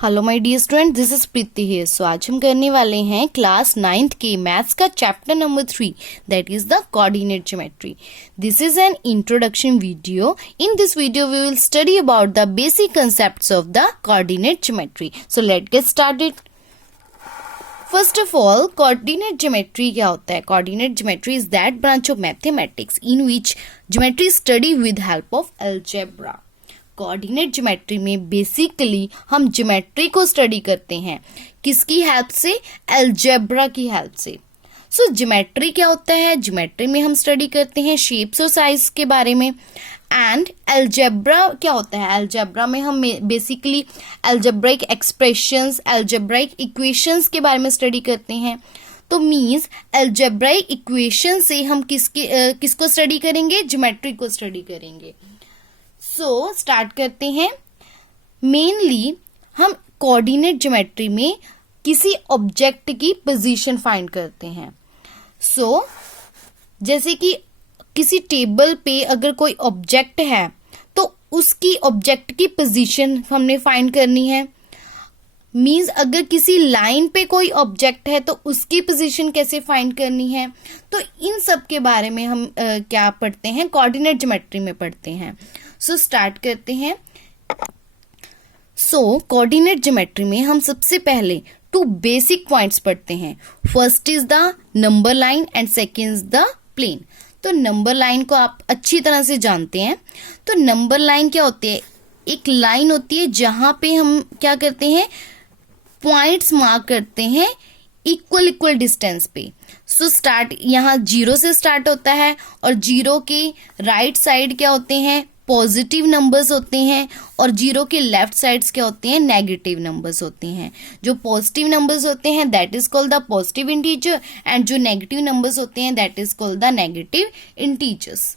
Hello my dear student, this is Preeti here. So आज हम करने वाले हैं क्लास 9th के मैथ्स का chapter number 3, that is the coordinate geometry. This is an introduction video. In this video we will study about the basic concepts of the coordinate geometry. So let get started. First of all, coordinate geometry क्या होता है? Coordinate geometry is that branch of mathematics in which geometry study with help of algebra. Coordinate geometry में basically हम geometry को study करते हैं। किसकी help से? अलजेब्रा की हेल्प से। सो ज्योमेट्री क्या होता है? ज्योमेट्री में हम स्टडी करते हैं शेप्स और साइज के बारे में। एंड अलजेब्रा क्या होता है? अलजेब्रा में हम basically algebraic expressions, algebraic equations के बारे में स्टडी करते हैं। तो मीन्स अलजेब्राइक इक्वेशन से हम किसको स्टडी करेंगे? ज्योमेट्री को स्टडी करेंगे। सो स्टार्ट करते हैं। मेनली हम कोऑर्डिनेट ज्योमेट्री में किसी ऑब्जेक्ट की पोजीशन फाइंड करते हैं। सो जैसे कि किसी टेबल पे अगर कोई ऑब्जेक्ट है तो उसकी ऑब्जेक्ट की पोजीशन हमने फाइंड करनी है। मीन्स अगर किसी लाइन पे कोई ऑब्जेक्ट है तो उसकी पोजीशन कैसे फाइंड करनी है। तो इन सब के बारे में हम क्या पढ़ते हैं? कोऑर्डिनेट ज्योमेट्री में पढ़ते हैं। सो स्टार्ट करते हैं। सो कोऑर्डिनेट ज्योमेट्री में हम सबसे पहले 2 बेसिक पॉइंट्स पढ़ते हैं। First is the number line and second is the plane. तो नंबर लाइन को आप अच्छी तरह से जानते हैं। तो नंबर लाइन क्या होती है? एक लाइन होती है जहां पे हम क्या करते हैं? पॉइंट्स मार्क करते हैं इक्वल डिस्टेंस पे। सो स्टार्ट यहाँ 0 से स्टार्ट होता है और 0 के राइट साइड क्या होते हैं? पॉजिटिव नंबर्स होते हैं और 0 के लेफ्ट साइड्स क्या होते हैं? नेगेटिव नंबर्स होते हैं। जो पॉजिटिव नंबर्स होते हैं that is called the positive integer and जो नेगेटिव नंबर्स होते हैं that is called the negative integers.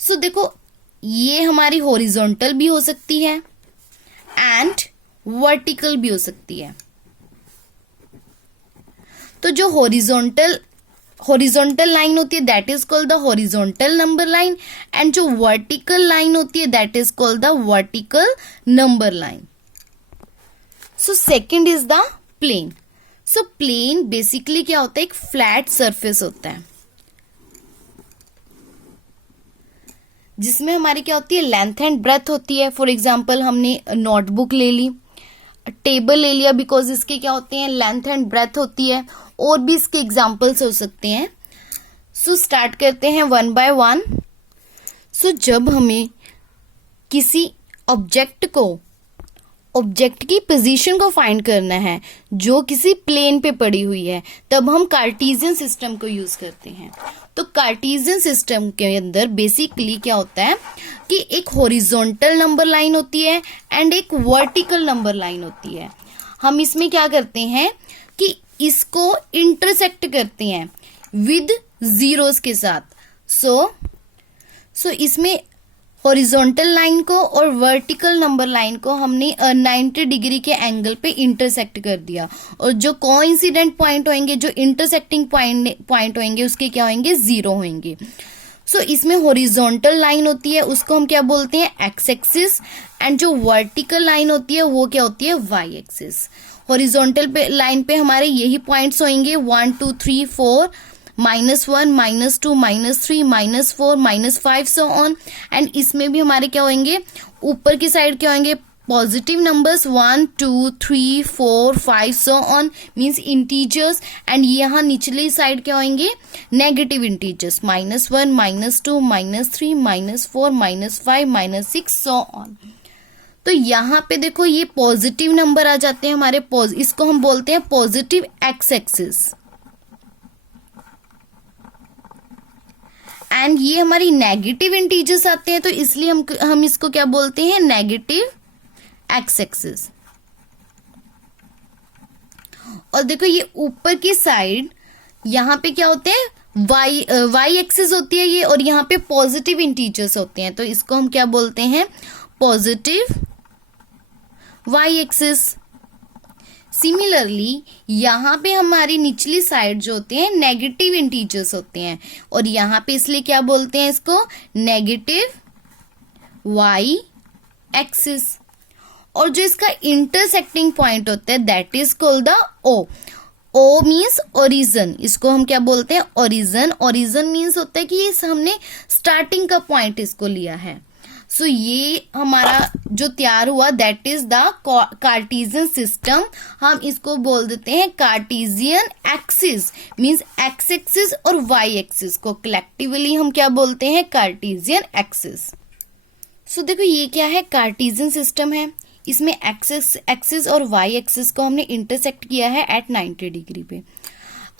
So देखो, ये हमारी हॉरिजॉन्टल भी हो सकती है एंड वर्टिकल भी हो सकती है। तो जो हॉरिजॉन्टल लाइन होती है that is called the horizontal number line and जो वर्टिकल लाइन होती है that is called the vertical number line. So second is the plane. So plane basically क्या होता है? एक फ्लैट सरफेस होता है जिसमें हमारी क्या होती है? लेंथ एंड ब्रेथ होती है। फॉर एग्जाम्पल हमने नोटबुक ले ली, टेबल ले लिया, बिकॉज इसके क्या होते हैं? लेंथ एंड ब्रेथ होती है। और भी इसके एग्जाम्पल्स हो सकते हैं। सो स्टार्ट करते हैं 1 बाय 1। सो जब हमें किसी ऑब्जेक्ट की पोजीशन को फाइंड करना है जो किसी प्लेन पे पड़ी हुई है, तब हम कार्टेशियन सिस्टम को यूज करते हैं। तो कार्टेशियन सिस्टम के अंदर बेसिकली क्या होता है कि एक हॉरिजॉन्टल नंबर लाइन होती है एंड एक वर्टिकल नंबर लाइन होती है। हम इसमें क्या करते हैं कि इसको इंटरसेक्ट करते हैं विद जीरोस के साथ। सो इसमें हॉरिजॉन्टल लाइन को और वर्टिकल नंबर लाइन को हमने 90 डिग्री के एंगल पे इंटरसेक्ट कर दिया और जो कोइंसिडेंट पॉइंट होंगे, जो इंटरसेक्टिंग पॉइंट होंगे, उसके क्या होंगे? 0 होंगे। सो इसमें हॉरिजॉन्टल लाइन होती है, उसको हम क्या बोलते हैं? X axis. एंड जो वर्टिकल लाइन होती है वो क्या होती है? Y axis. हॉरिजॉन्टल पे लाइन पे हमारे यही पॉइंट्स होंगे 1 2 3 4, -1, -2, -3, -4, -5 सो ऑन। एंड इसमें भी हमारे क्या होंगे? ऊपर की साइड क्या होंगे? Positive numbers 1 2 3 4 5 so on, means integers. And यहाँ निचली साइड क्या होंगे? Negative integers, -1, -2, -3, -4, -5, -6 so on. तो यहाँ पे देखो ये पॉजिटिव नंबर आ जाते हैं हमारे, इसको हम बोलते हैं पॉजिटिव एक्स एक्सिस। एंड ये हमारी नेगेटिव इंटीजर्स आते हैं तो इसलिए हम इसको क्या बोलते हैं? Negative x axis. और देखो ये ऊपर की साइड यहाँ पे क्या होते हैं? वाई एक्सिस होती है ये, और यहाँ पे पॉजिटिव इंटीजर्स होते हैं तो इसको हम क्या बोलते हैं? Positive Y axis. सिमिलरली यहाँ पे हमारी निचली साइड जो होते हैं नेगेटिव इंटीजर्स होते हैं और यहाँ पे इसलिए क्या बोलते हैं इसको? Negative Y axis. और जो इसका इंटरसेक्टिंग पॉइंट होता है that is called the O. O means origin, इसको हम क्या बोलते हैं, ओरिजन। ओरिजन मीन्स होता है कि ये हमने स्टार्टिंग का पॉइंट इसको लिया है। सो ये हमारा जो तैयार हुआ that is the Cartesian system. हम इसको बोल देते हैं Cartesian axis, means x axis और वाई एक्सिस को कलेक्टिवली हम क्या बोलते हैं, कार्टेशियन एक्सिस। सो देखो ये क्या है, कार्टेशियन सिस्टम है, इसमें एक्सिस एक्सिस और वाई एक्सिस को हमने इंटरसेक्ट किया है एट 90 डिग्री पे।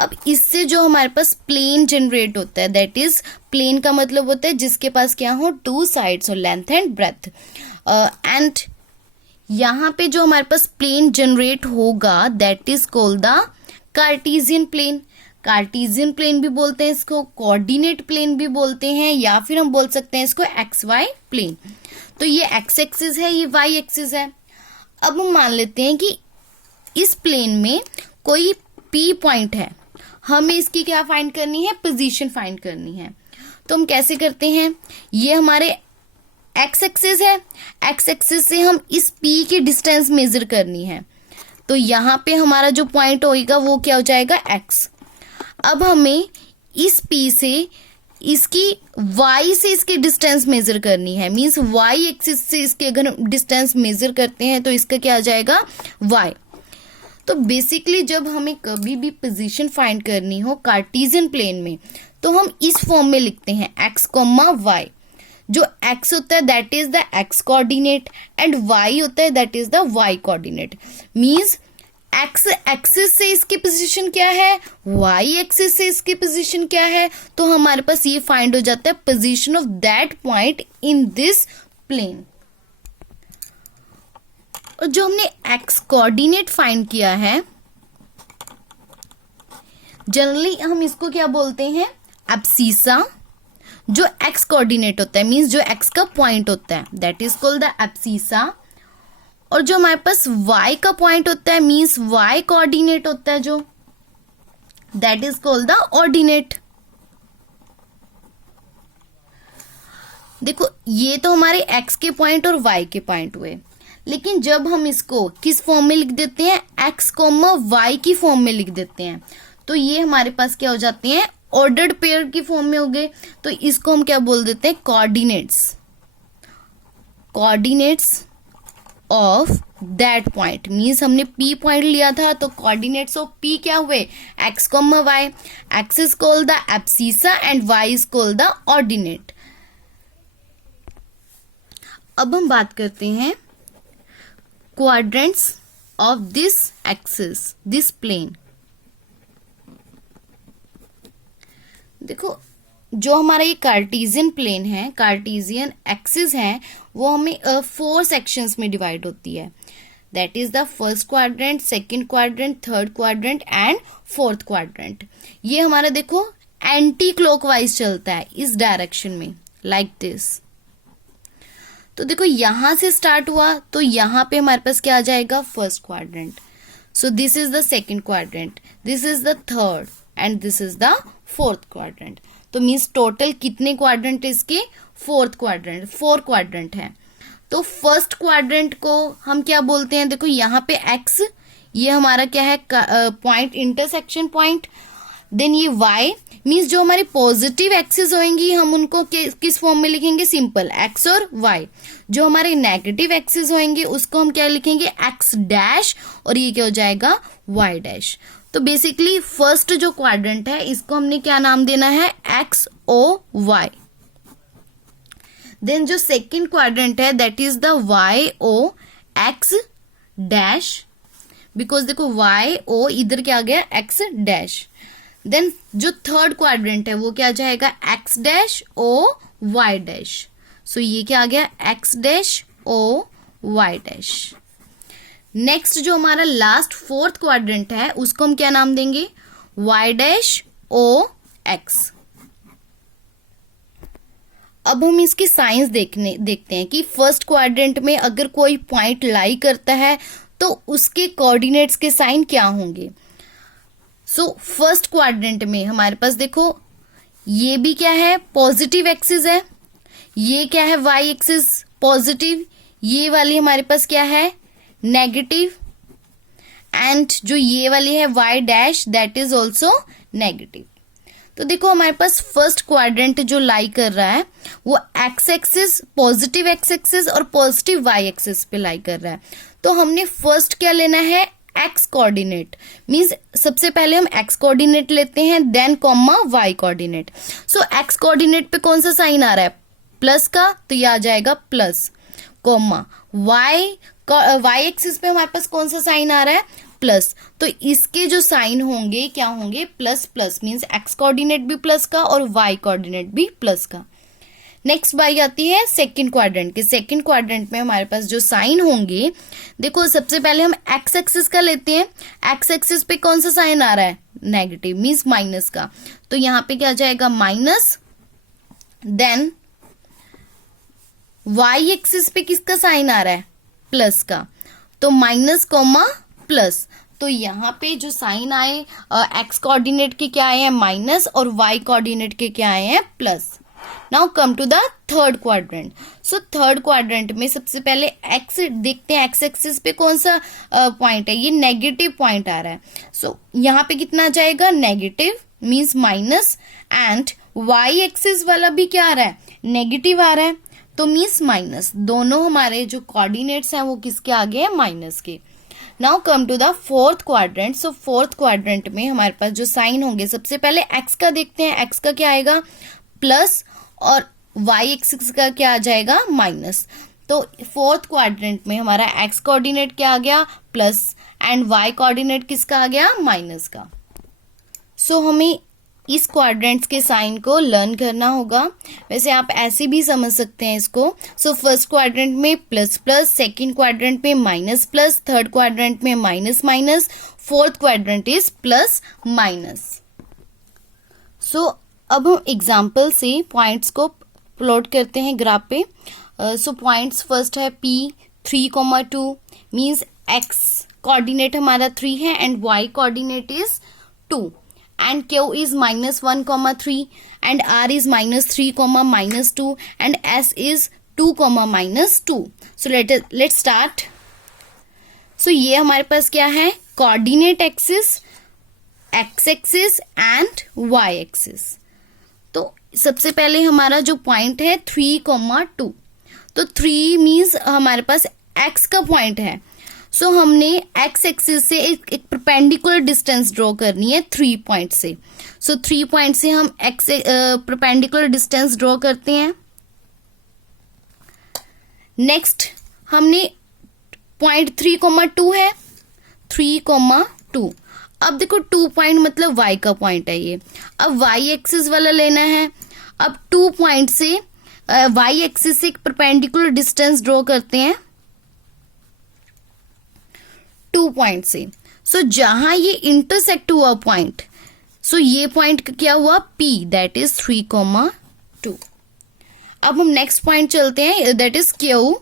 अब इससे जो हमारे पास प्लेन जनरेट होता है, दैट इज प्लेन का मतलब होता है जिसके पास क्या हो, टू साइड्स हो, लेंथ एंड ब्रेथ। एंड यहाँ पे जो हमारे पास प्लेन जनरेट होगा that is called the Cartesian plane. Cartesian plane भी बोलते हैं इसको, कोऑर्डिनेट प्लेन भी बोलते हैं, या फिर हम बोल सकते हैं इसको एक्स वाई प्लेन। तो ये एक्स एक्सिस है, ये वाई एक्सिस है। अब हम मान लेते हैं कि इस प्लेन में कोई पी पॉइंट है, हमें इसकी क्या फाइंड करनी है, पोजीशन फाइंड करनी है। तो हम कैसे करते हैं, ये हमारे एक्स एक्सिस है, एक्स एक्सिस से हम इस पी की डिस्टेंस मेजर करनी है। तो यहाँ पे हमारा जो पॉइंट होगा वो क्या हो जाएगा, एक्स। अब हमें इस पी से इसकी y से इसकी डिस्टेंस मेजर करनी है, मींस y एक्सिस से इसके अगर डिस्टेंस मेजर करते हैं तो इसका क्या आ जाएगा, y। तो बेसिकली जब हमें कभी भी पोजीशन फाइंड करनी हो कार्टेशियन प्लेन में तो हम इस फॉर्म में लिखते हैं x, y। जो x होता है that is the x coordinate and y होता है that is the y coordinate. Means x axis से इसकी पोजीशन क्या है, वाई एक्सिस से इसकी पोजीशन क्या है, तो हमारे पास ये फाइंड हो जाता है position of that point in this plane. और जो हमने एक्स कोऑर्डिनेट फाइंड किया है, जनरली हम इसको क्या बोलते हैं, एब्सिसा। जो एक्स कोऑर्डिनेट होता है मींस जो एक्स का पॉइंट होता है that is called the abscissa. और जो हमारे पास y का पॉइंट होता है मींस y कोऑर्डिनेट होता है जो, that is called the ordinate. देखो ये तो हमारे x के पॉइंट और y के पॉइंट हुए, लेकिन जब हम इसको किस फॉर्म में लिख देते हैं, x, y की फॉर्म में लिख देते हैं, तो ये हमारे पास क्या हो जाते हैं, ऑर्डर्ड पेयर की फॉर्म में हो गए। तो इसको हम क्या बोल देते हैं, coordinates. Coordinates of that point means हमने P पॉइंट लिया था तो कोऑर्डिनेट्स ऑफ P क्या हुए, x, y। x is called the abscissa and y is called the ordinate. अब हम बात करते हैं quadrants of this axis, this plane. देखो जो हमारा ये कार्टेशियन प्लेन है, कार्टेशियन एक्सिस है, वो हमें 4 सेक्शंस में डिवाइड होती है। That is the first quadrant, second quadrant, third quadrant and fourth quadrant. ये हमारा देखो एंटी क्लॉकवाइज चलता है इस डायरेक्शन में, लाइक दिस। तो देखो यहां से स्टार्ट हुआ तो यहां पे हमारे पास क्या आ जाएगा, first quadrant. So this is the second quadrant, this is the third and this is the fourth quadrant. तो मीन्स टोटल कितने क्वाड्रेंट इसके, फोर्थ क्वाड्रेंट, 4 क्वाड्रेंट है। तो फर्स्ट क्वाड्रेंट को हम क्या बोलते हैं, देखो यहाँ पे x, ये हमारा क्या है, पॉइंट, इंटरसेक्शन पॉइंट। देन ये y मीन्स जो हमारी पॉजिटिव एक्सिस होंगी हम उनको किस फॉर्म में लिखेंगे, सिंपल x और y। जो हमारे नेगेटिव एक्सिस होंगे उसको हम क्या लिखेंगे, x डैश, और ये क्या हो जाएगा, y डैश। तो बेसिकली फर्स्ट जो क्वाड्रेंट है इसको हमने क्या नाम देना है, एक्स ओ वाई। देन जो सेकंड क्वाड्रेंट है that is the Y O X dash, because देखो वाई ओ इधर क्या आ गया, एक्स डैश। देन जो थर्ड क्वाड्रेंट है वो क्या आ जाएगा, X dash O Y dash. So ये क्या आ गया, X dash O Y dash. Next जो हमारा लास्ट फोर्थ क्वाड्रेंट है उसको हम क्या नाम देंगे, y डैश ओ एक्स। अब हम इसकी साइंस देखते हैं कि फर्स्ट क्वाड्रेंट में अगर कोई पॉइंट लाई करता है तो उसके कोऑर्डिनेट्स के साइन क्या होंगे। सो फर्स्ट क्वाड्रेंट में हमारे पास देखो ये भी क्या है, पॉजिटिव एक्सिस है, ये क्या है, y एक्सिस पॉजिटिव, ये वाली हमारे पास क्या है, नेगेटिव, एंड जो ये वाली है y dash that is also negative. तो देखो हमारे पास फर्स्ट क्वाड्रेंट जो लाई कर रहा है वो x axis, positive x axis और पॉजिटिव वाई एक्सिस पे लाई कर रहा है। तो हमने फर्स्ट क्या लेना है, एक्स कोऑर्डिनेट, मींस सबसे पहले हम एक्स कोऑर्डिनेट लेते हैं, देन कॉमा वाई कोऑर्डिनेट। सो एक्स कोऑर्डिनेट पे कौन सा साइन आ रहा है, प्लस का, तो ये आ जाएगा प्लस, कॉमा वाई एक्सिस पे हमारे पास कौन सा साइन आ रहा है, प्लस। तो इसके जो साइन होंगे क्या होंगे, plus plus, means x coordinate भी प्लस का और वाई कोऑर्डिनेट भी प्लस का। नेक्स्ट बारी आती है सेकंड क्वाड्रेंट के। सेकंड क्वाड्रेंट में हमारे पास जो साइन होंगे, देखो सबसे पहले हम एक्स एक्सिस का लेते हैं। एक्स एक्सिस पे कौन सा साइन आ रहा है, नेगेटिव, मींस माइनस का, तो यहाँ पे क्या आ जाएगा माइनस। देन वाई एक्सिस पे किसका साइन आ रहा है, प्लस का, तो माइनस कॉमा प्लस। तो यहाँ पे जो साइन आए एक्स कोऑर्डिनेट के क्या आए हैं, माइनस, और वाई कोऑर्डिनेट के क्या आए हैं, plus. Now come to the third quadrant. So third quadrant में सबसे पहले एक्स देखते हैं, एक्स एक्सिस पे कौन सा पॉइंट है, ये नेगेटिव पॉइंट आ रहा है। सो यहाँ पे कितना आ जाएगा, negative, means minus, and Y axis वाला भी क्या आ रहा है, नेगेटिव आ रहा है, तो मींस माइनस। दोनों हमारे जो कोऑर्डिनेट्स हैं वो किसके आगे हैं, माइनस के। Now come to the fourth quadrant. So fourth quadrant में हमारे पास जो साइन होंगे, सबसे पहले एक्स का देखते हैं, एक्स का क्या आएगा, प्लस, और वाई एक्सिस का क्या आ जाएगा, माइनस। तो फोर्थ क्वाड्रेंट में हमारा एक्स कोऑर्डिनेट क्या आ गया, प्लस, एंड वाई कोऑर्डिनेट किसका आ गया, माइनस का। सो हमें इस क्वाड्रेंट्स के साइन को लर्न करना होगा। वैसे आप ऐसे भी समझ सकते हैं इसको। सो फर्स्ट क्वाड्रेंट में प्लस प्लस, सेकंड क्वाड्रेंट में माइनस प्लस, थर्ड क्वाड्रेंट में minus minus, fourth quadrant is plus minus. So अब हम एग्जाम्पल से पॉइंट्स को प्लॉट करते हैं ग्राफ पे। सो पॉइंट्स फर्स्ट है P 3,2, मीन्स एक्स कोऑर्डिनेट हमारा 3 है and Y coordinate is 2, and Q is -1, 3, and R is -3, -2, and S is 2, -2. So let's start. So ये हमारे पास क्या है, coordinate axis, X axis and Y axis. तो सबसे पहले हमारा जो पॉइंट है 3,2, तो 3 मीन्स हमारे पास एक्स का पॉइंट है। सो हमने एक्स एक्सिस से एक परपेंडिकुलर डिस्टेंस ड्रॉ करनी है 3 पॉइंट से। सो 3 पॉइंट से हम एक्स परपेंडिकुलर डिस्टेंस ड्रॉ करते हैं। नेक्स्ट हमने पॉइंट 3,2 है, 3,2। अब देखो 2 पॉइंट मतलब y का पॉइंट है ये। अब y एक्सिस वाला लेना है। अब 2 पॉइंट से y एक्सिस से एक परपेंडिकुलर डिस्टेंस ड्रॉ करते हैं 2 पॉइंट से। सो जहां ये इंटरसेक्ट हुआ पॉइंट, सो ये पॉइंट क्या हुआ, P, दैट इज 3,2। अब हम नेक्स्ट पॉइंट चलते हैं, that is Q,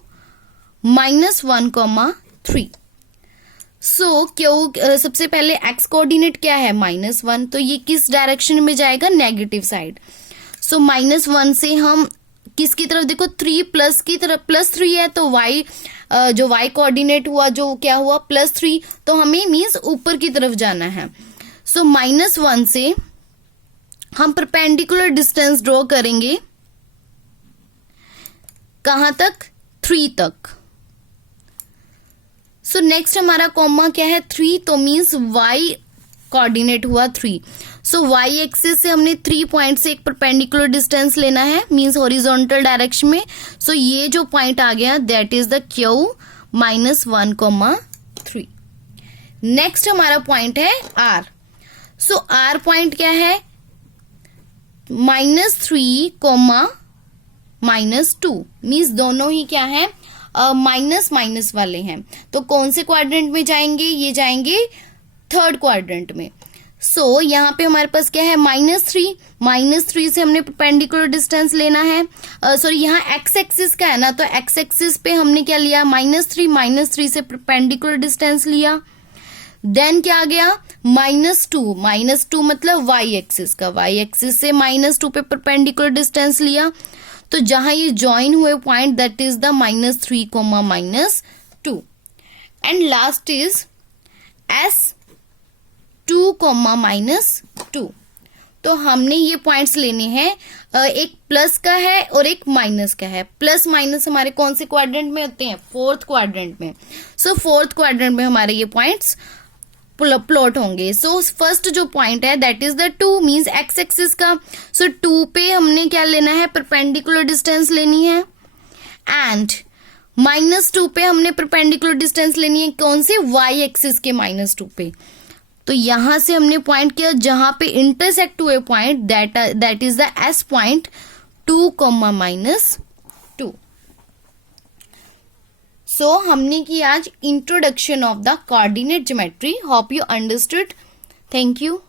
-1,3। So Q सबसे पहले x कोऑर्डिनेट क्या है, -1, तो ये किस डायरेक्शन में जाएगा, नेगेटिव साइड। सो -1 से हम किसकी तरफ, देखो 3 प्लस की तरफ, +3 है तो y जो y कोऑर्डिनेट हुआ जो क्या हुआ, +3, तो हमें मीन्स ऊपर की तरफ जाना है। सो -1 से हम परपेंडिकुलर डिस्टेंस ड्रॉ करेंगे कहां तक, 3 तक। सो नेक्स्ट हमारा कॉमा क्या है, 3, तो मीन्स y कोऑर्डिनेट हुआ 3। सो y एक्सिस से हमने 3 पॉइंट से एक परपेंडिकुलर डिस्टेंस लेना है, मीन्स हॉरिजॉन्टल डायरेक्शन में। सो ये जो पॉइंट आ गया that is the Q, -1,3। Next हमारा पॉइंट है R। सो R पॉइंट क्या है, -3, -2, मीन्स दोनों ही क्या है, माइनस वाले हैं। तो कौन से क्वाड्रेंट में जाएंगे, ये जाएंगे थर्ड क्वाड्रेंट में। सो यहाँ पे हमारे पास क्या है, -3 से हमने परपेंडिकुलर डिस्टेंस लेना है। सॉरी यहाँ एक्स एक्सिस का है ना, तो एक्स एक्सिस पे हमने क्या लिया, -3 से परपेंडिकुलर डिस्टेंस लिया। देन क्या आ गया, -2 मतलब वाई एक्सिस का, वाई एक्सिस से -2 पे परपेंडिकुलर डिस्टेंस लिया। तो जहां ये ज्वाइन हुए point that is the -3, -2। And last is S2, -2। तो हमने ये पॉइंट्स लेने हैं, एक प्लस का है और एक माइनस का है। प्लस माइनस हमारे कौन से क्वाड्रेंट में होते हैं? फोर्थ क्वाड्रेंट में। सो फोर्थ क्वाड्रेंट में हमारे ये पॉइंट्स प्लॉट होंगे। सो फर्स्ट जो पॉइंट है that is the 2 means x axis का। सो 2 पे हमने क्या लेना है? परपेंडिकुलर डिस्टेंस लेनी है। एंड -2 पे हमने परपेंडिकुलर डिस्टेंस लेनी है कौन से? वाई एक्सिस के -2 पे। तो यहां से हमने पॉइंट किया जहां पे इंटरसेक्ट हुए point, that is the S point 2, -2। सो हमने किया आज introduction of the coordinate geometry. Hope you understood. Thank you.